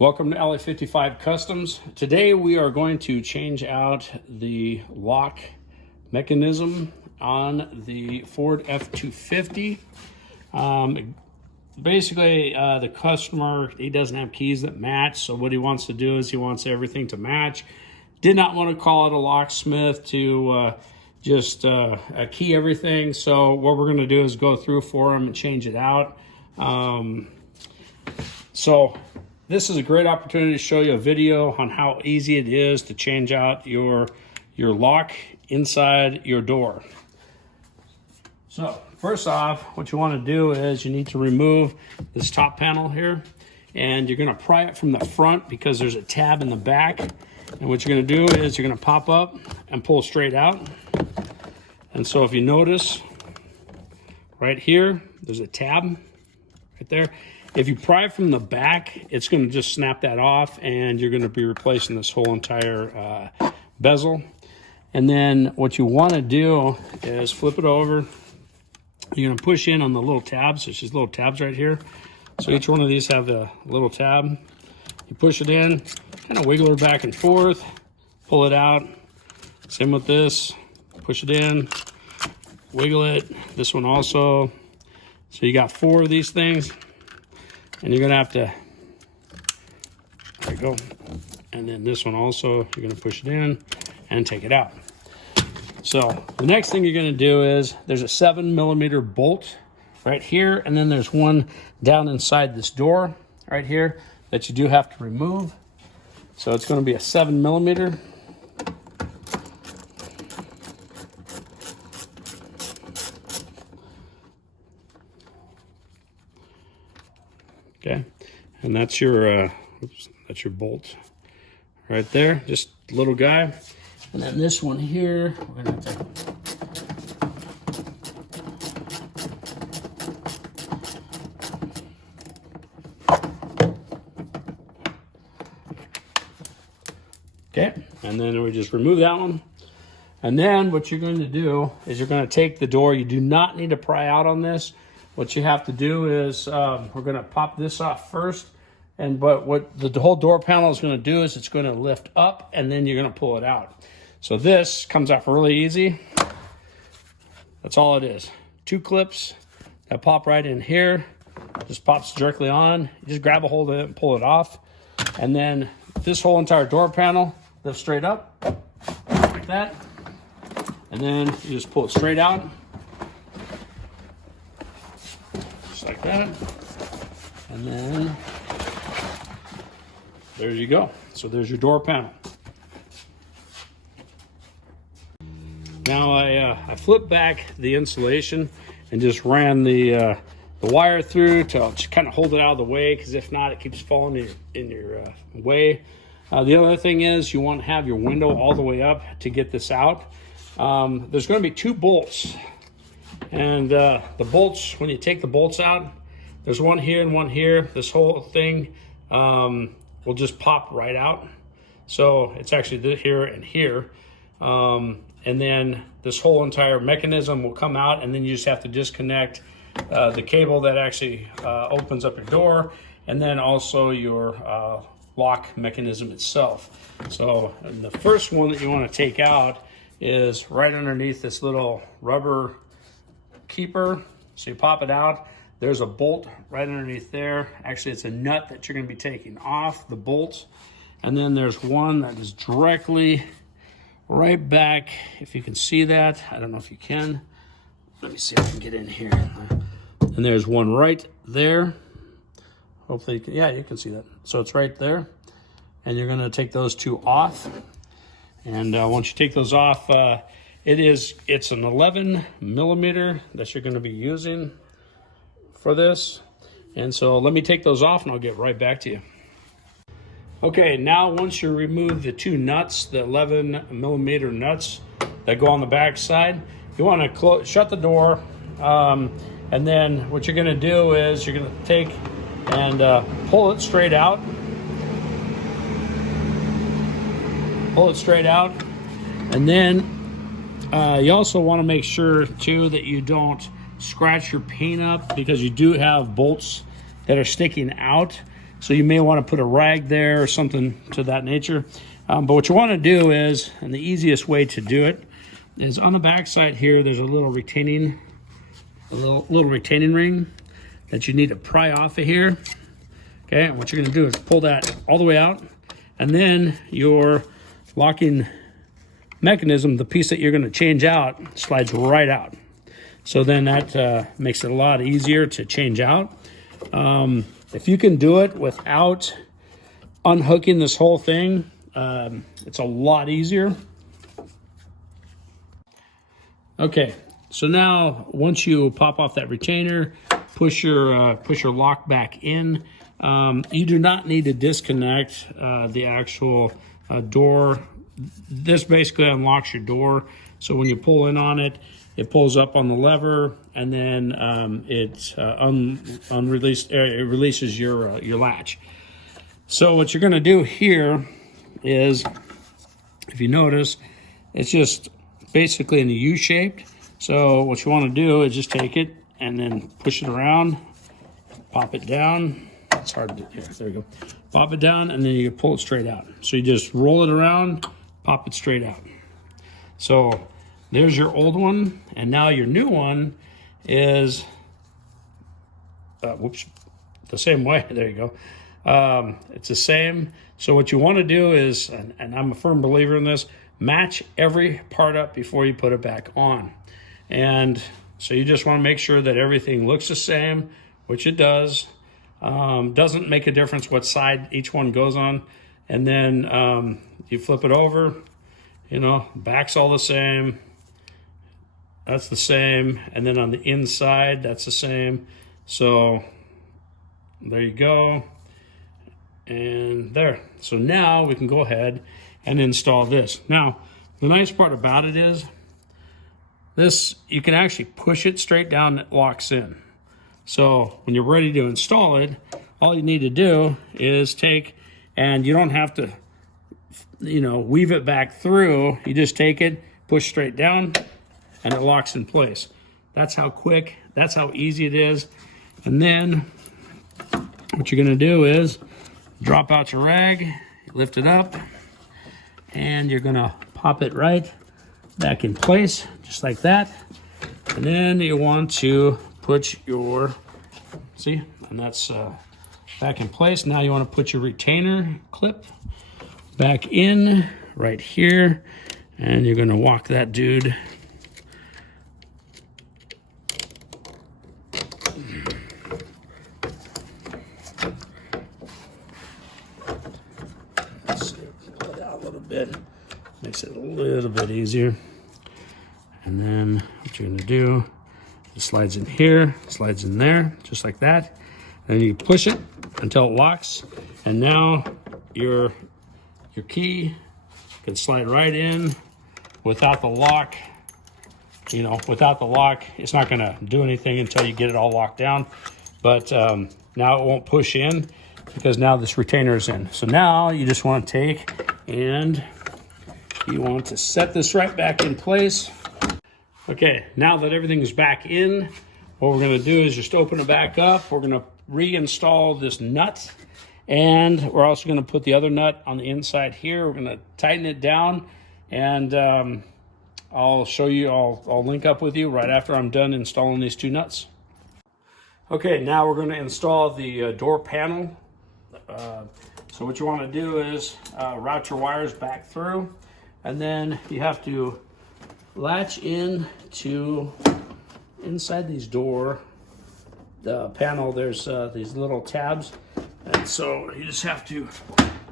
Welcome to LA55 Customs. Today we are going to change out the lock mechanism on the Ford F250. Basically, the customer, he doesn't have keys that match, so what he wants to do is he wants everything to match. Did not want to call it a locksmith to just key everything, so what we're going to do is go through for him and change it out. So this is a great opportunity to show you a video on how easy it is to change out your lock inside your door. So first off, what you want to do is you need to remove this top panel here, and you're going to pry it from the front because there's a tab in the back. And what you're going to do is you're going to pop up and pull straight out. And so if you notice right here, there's a tab right there. If you pry from the back, it's going to just snap that off, and you're going to be replacing this whole entire bezel. And then what you want to do is flip it over. You're going to push in on the little tabs. There's these little tabs right here. So each one of these have a little tab. You push it in, kind of wiggle it back and forth, pull it out. Same with this. Push it in, wiggle it. This one also. So you got 4 of these things. And you're gonna have to, there you go. And then this one also, you're gonna push it in and take it out. So the next thing you're gonna do is, there's a 7mm bolt right here, and then there's one down inside this door right here that you do have to remove. So it's gonna be a 7mm. Okay, and that's your bolt right there, just a little guy. And then this one here, we're gonna take. Okay, and then we just remove that one. And then what you're going to do is you're going to take the door. You do not need to pry out on this. What you have to do is we're going to pop this off first, but what the whole door panel is going to do is it's going to lift up, and then you're going to pull it out. So this comes off really easy. That's all it is. 2 clips that pop right in here. Just pops directly on. You just grab a hold of it and pull it off. And then this whole entire door panel lifts straight up like that. And then you just pull it straight out. Like that, and then there you go. So there's your door panel. Now I flipped back the insulation and just ran the wire through to kind of hold it out of the way, because if not, it keeps falling in your way. The other thing is you want to have your window all the way up to get this out. There's going to be 2 bolts. And the bolts, when you take the bolts out, there's one here and one here. This whole thing will just pop right out. So it's actually here and here. And then this whole entire mechanism will come out, and then you just have to disconnect the cable that actually opens up your door, and then also your lock mechanism itself. So the first one that you want to take out is right underneath this little rubber keeper. So you pop it out. There's a bolt right underneath there. Actually, it's a nut that you're going to be taking off the bolt. And then there's one that is directly right back. If you can see that, I don't know if you can. Let me see if I can get in here. And there's one right there. Hopefully you can, yeah, you can see that. So it's right there. And you're going to take those 2 off. And once you take those off, it's an 11mm that you're going to be using for this. And so let me take those off and I'll get right back to you. Okay, now once you remove the 2 nuts, the 11mm nuts that go on the back side, you want to shut the door. And then what you're going to do is you're going to take and pull it straight out. Pull it straight out. And then you also want to make sure too that you don't scratch your paint up, because you do have bolts that are sticking out. So you may want to put a rag there or something to that nature. But what you want to do is, and the easiest way to do it is on the back side here, there's a little retaining ring that you need to pry off of here. Okay, and what you're gonna do is pull that all the way out, and then your locking mechanism, the piece that you're gonna change out, slides right out. So then that makes it a lot easier to change out. If you can do it without unhooking this whole thing, it's a lot easier. Okay, so now once you pop off that retainer, push your lock back in. You do not need to disconnect the actual door. This basically unlocks your door. So when you pull in on it, it pulls up on the lever, and then it releases your latch. So what you're going to do here is, if you notice, it's just basically in a U-shaped. So what you want to do is just take it and then push it around, pop it down. It's hard to, yeah, there we go. Pop it down, and then you can pull it straight out. So you just roll it around, pop it straight out. So there's your old one, and now your new one is, the same way. There you go. It's the same. So what you want to do is, and I'm a firm believer in this, match every part up before you put it back on. And so you just want to make sure that everything looks the same, which it does. Doesn't make a difference what side each one goes on. And then you flip it over, back's all the same. That's the same. And then on the inside, that's the same. So there you go. And there. So now we can go ahead and install this. Now, the nice part about it is this, you can actually push it straight down, it locks in. So when you're ready to install it, all you need to do is take, and you don't have to, weave it back through. You just take it, push straight down, and it locks in place. That's how quick, that's how easy it is. And then what you're gonna do is drop out your rag, lift it up, and you're gonna pop it right back in place, just like that. And then you want to put your, see, and that's back in place. Now you want to put your retainer clip back in right here, and you're gonna walk that dude bit, makes it a little bit easier. And then what you're gonna do, it slides in here, slides in there, just like that. And then you push it until it locks, and now your key can slide right in without the lock. Without the lock, it's not gonna do anything until you get it all locked down. But now it won't push in because now this retainer is in. So now you just want to take and you want to set this right back in place. Okay, now that everything is back in, what we're going to do is just open it back up. We're going to reinstall this nut, and we're also going to put the other nut on the inside here. We're going to tighten it down, and I'll show you, I'll link up with you right after I'm done installing these two nuts. Okay, now we're going to install the door panel. So what you want to do is route your wires back through, and then you have to latch in to inside these door panel. There's these little tabs, and so you just have to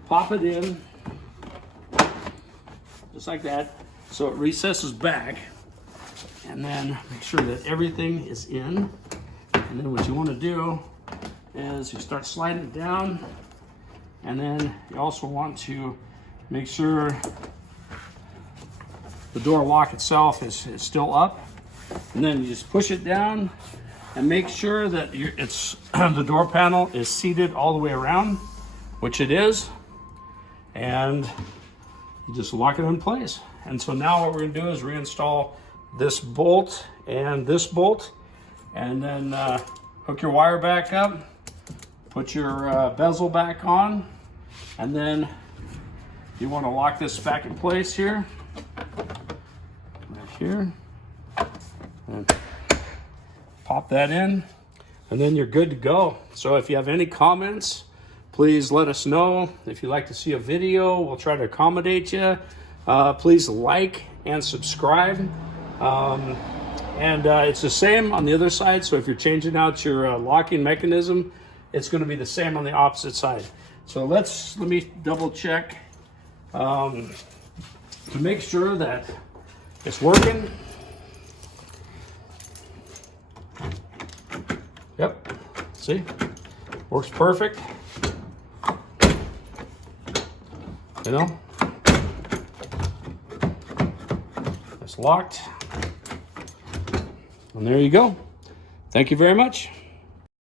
pop it in just like that, so it recesses back, and then make sure that everything is in. And then what you want to do is you start sliding it down. And then you also want to make sure the door lock itself is still up. And then you just push it down and make sure that the door panel is seated all the way around, which it is. And you just lock it in place. And so now what we're going to do is reinstall this bolt and this bolt, and then hook your wire back up, Put your bezel back on, and then you want to lock this back in place here, right here, and pop that in, and then you're good to go. So if you have any comments, please let us know. If you'd like to see a video, we'll try to accommodate you. Please like and subscribe. It's the same on the other side, so if you're changing out your locking mechanism, it's going to be the same on the opposite side. So let me double check to make sure that it's working. Yep, see, works perfect. You know, it's locked. And there you go. Thank you very much.